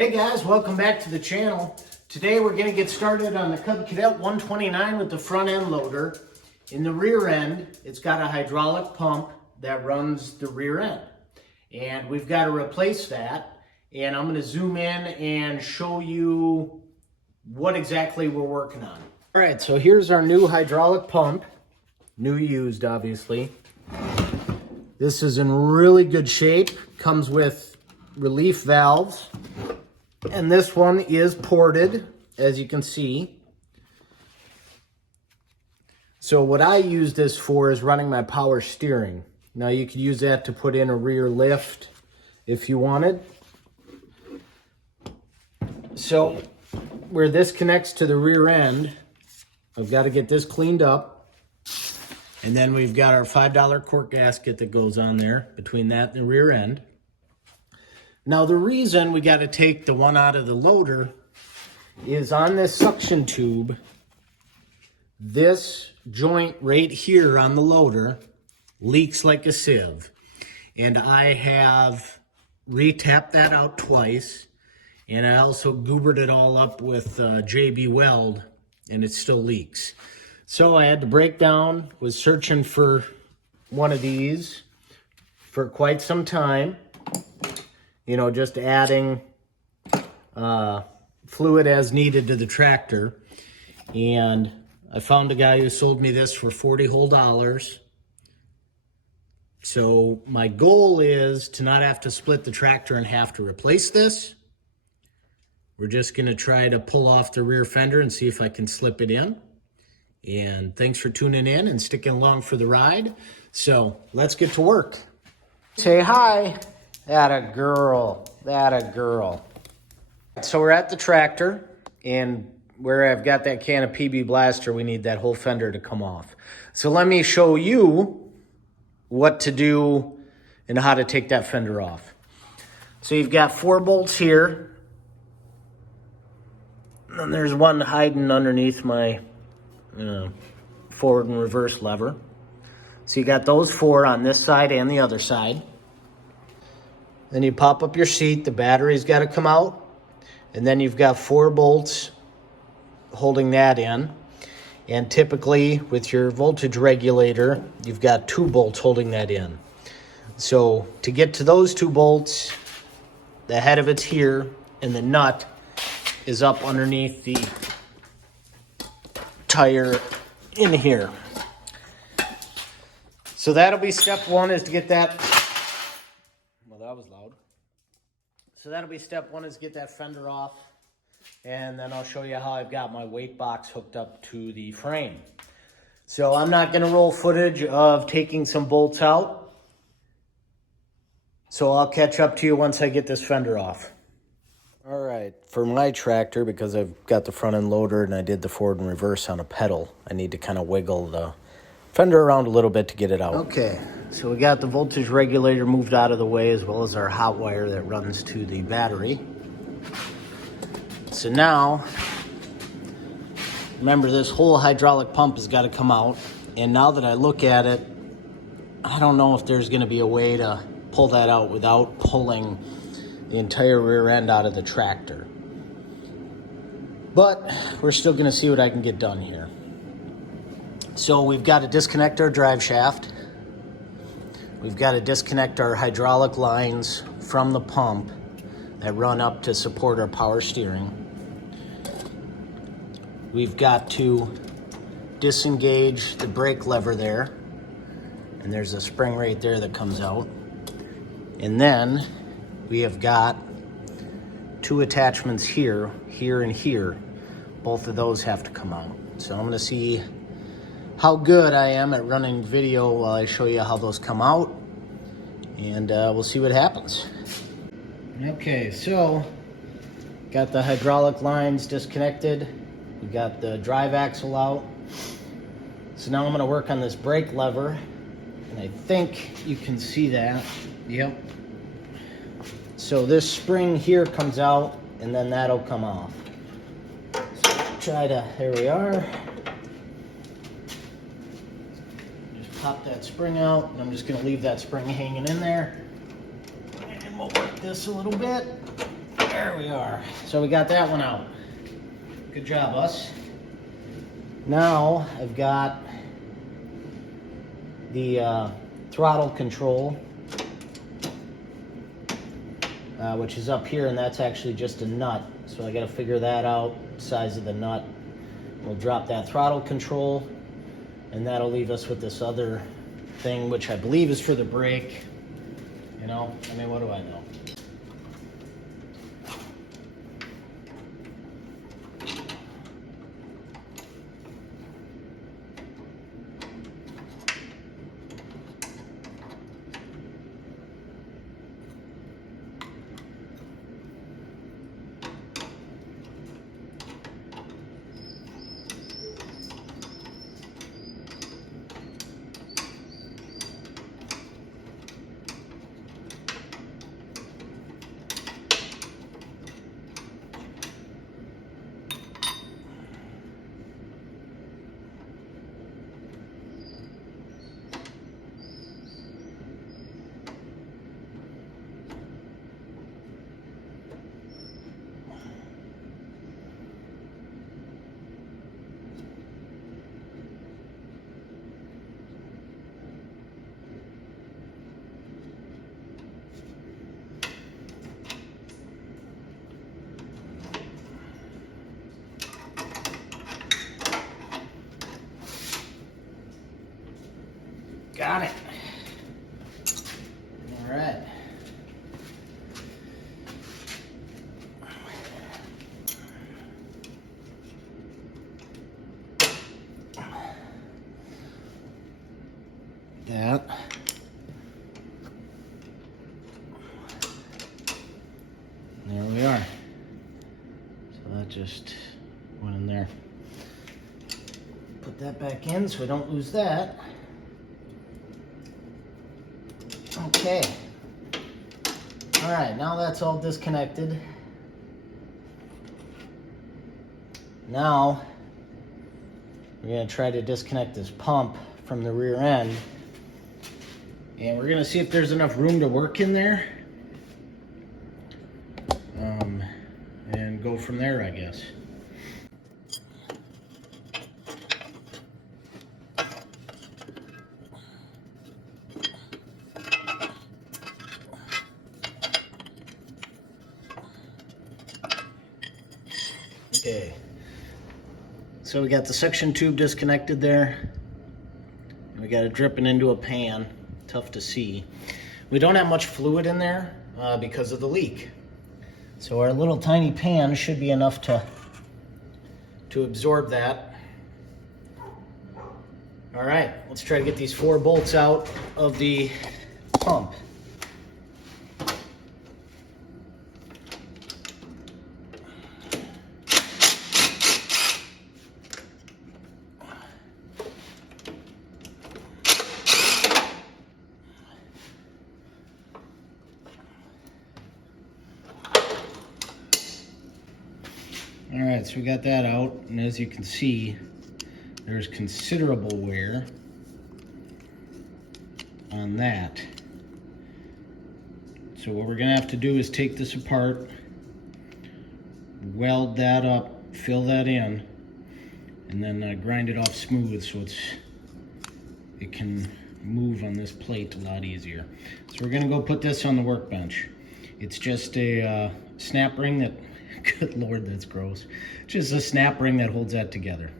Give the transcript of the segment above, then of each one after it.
Hey guys, welcome back to the channel. Today we're going to get started on the Cub Cadet 129 with the front end loader. In the rear end, it's got a hydraulic pump that runs the rear end. And we've got to replace that. And I'm going to zoom in and show you what exactly we're working on. All right, so here's our new hydraulic pump. New used, obviously. This is in really good shape. Comes with relief valves. And this one is ported, as you can see. So what I use this for is running my power steering. Now you could use that to put in a rear lift if you wanted. So where this connects to the rear end, I've got to get this cleaned up. And then we've got our $5 quart gasket that goes on there between that and the rear end. Now the reason we got to take the one out of the loader is on this suction tube, this joint right here on the loader leaks like a sieve. And I have re-tapped that out twice, and I also goobered it all up with JB Weld, and it still leaks. So I had to break down, was searching for one of these for quite some time. You know, just adding fluid as needed to the tractor. And I found a guy who sold me this for $40 whole. So my goal is to not have to split the tractor in half to replace this. We're just going to try to pull off the rear fender and see if I can slip it in. And thanks for tuning in and sticking along for the ride. So let's get to work. Say hi. That a girl. That a girl. So we're at the tractor, and where I've got that can of PB Blaster, we need that whole fender to come off. So let me show you what to do and how to take that fender off. So you've got 4 bolts here. And there's one hiding underneath my forward and reverse lever. So you got those 4 on this side and the other side. Then you pop up your seat, the battery's got to come out, and then you've got 4 bolts holding that in. And typically with your voltage regulator, you've got 2 bolts holding that in. So to get to those 2 bolts, the head of it's here, and the nut is up underneath the tire in here. So that'll be step 1, is to get that. That was loud. So that'll be step 1, is get that fender off, and then I'll show you how I've got my weight box hooked up to the frame. So I'm not going to roll footage of taking some bolts out, so I'll catch up to you once I get this fender off. All right, for my tractor, because I've got the front end loader and I did the forward and reverse on a pedal, I need to kind of wiggle the fender around a little bit to get it out. Okay. So we got the voltage regulator moved out of the way, as well as our hot wire that runs to the battery. So now, remember, this whole hydraulic pump has got to come out. And now that I look at it, I don't know if there's going to be a way to pull that out without pulling the entire rear end out of the tractor. But we're still going to see what I can get done here. So we've got to disconnect our drive shaft. We've got to disconnect our hydraulic lines from the pump that run up to support our power steering. We've got to disengage the brake lever there. And there's a spring right there that comes out. And then we have got 2 attachments here, here and here. Both of those have to come out. So I'm going to see how good I am at running video while I show you how those come out, and we'll see what happens. Okay, so got the hydraulic lines disconnected. We got the drive axle out. So now I'm going to work on this brake lever, and I think you can see that. Yep. So this spring here comes out, and then that'll come off. So here we are. Pop that spring out, and I'm just going to leave that spring hanging in there. And we'll work this a little bit. There There we are. So we got that one out. Good job, us. Now I've got the throttle control, which is up here, and that's actually just a nut. So I got to figure that out, size of the nut. We'll drop that throttle control, and that'll leave us with this other thing, which I believe is for the brake. You know, I mean, what do I know? Got it. All right. That. There we are. So that just went in there. Put that back in so we don't lose that. Okay. All right, now that's all disconnected. Now, we're gonna try to disconnect this pump from the rear end. And we're gonna see if there's enough room to work in there. And go from there, I guess. Okay, so we got the suction tube disconnected there, and we got it dripping into a pan. Tough to see. We don't have much fluid in there because of the leak. So our little tiny pan should be enough to absorb that. All right, let's try to get these 4 bolts out of the pump. All right, so we got that out, and as you can see, there's considerable wear on that. So what we're gonna have to do is take this apart, weld that up, fill that in, and then grind it off smooth so it can move on this plate a lot easier. So we're gonna go put this on the workbench. It's just a snap ring that, good Lord, that's gross. Just a snap ring that holds that together.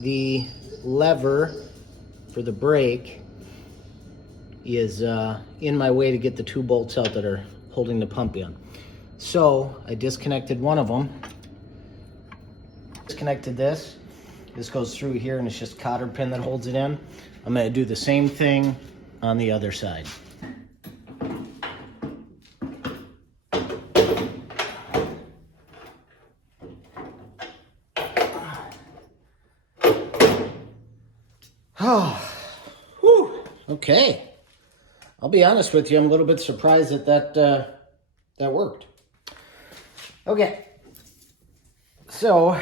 The lever for the brake is in my way to get the 2 bolts out that are holding the pump in. So I disconnected one of them. Disconnected this. This goes through here and it's just a cotter pin that holds it in. I'm going to do the same thing on the other side. Oh, whew. Okay. I'll be honest with you, I'm a little bit surprised that worked. Okay. So,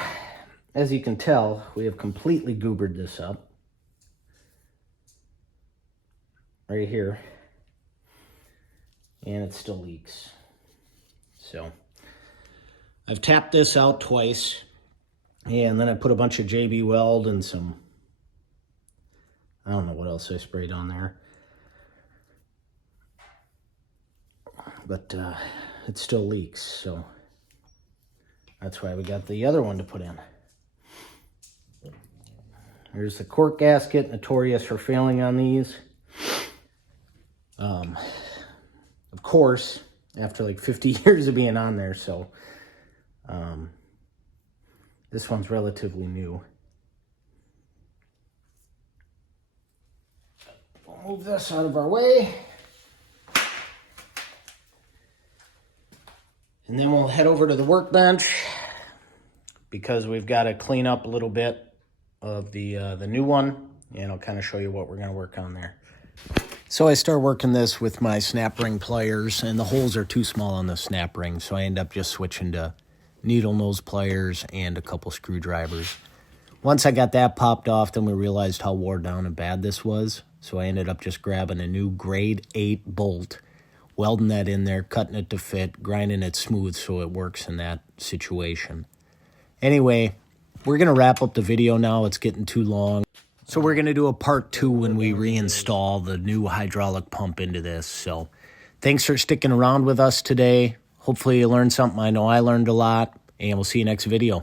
as you can tell, we have completely goobered this up. Right here. And it still leaks. So, I've tapped this out twice. And then I put a bunch of JB Weld and some, I don't know what else I sprayed on there. But it still leaks, so that's why we got the other one to put in. Here's the cork gasket, notorious for failing on these. Of course, after like 50 years of being on there, so this one's relatively new. We'll move this out of our way. And then we'll head over to the workbench because we've got to clean up a little bit of the new one, and I'll kind of show you what we're going to work on there. So I start working this with my snap ring pliers, and the holes are too small on the snap ring, so I end up just switching to needle nose pliers and a couple screwdrivers. Once I got that popped off, then we realized how wore down and bad this was, so I ended up just grabbing a new grade 8 bolt, welding that in there, cutting it to fit, grinding it smooth so it works in that situation. Anyway, we're going to wrap up the video now. It's getting too long. So we're going to do a part 2 when we reinstall the new hydraulic pump into this. So thanks for sticking around with us today. Hopefully you learned something. I know I learned a lot, and we'll see you next video.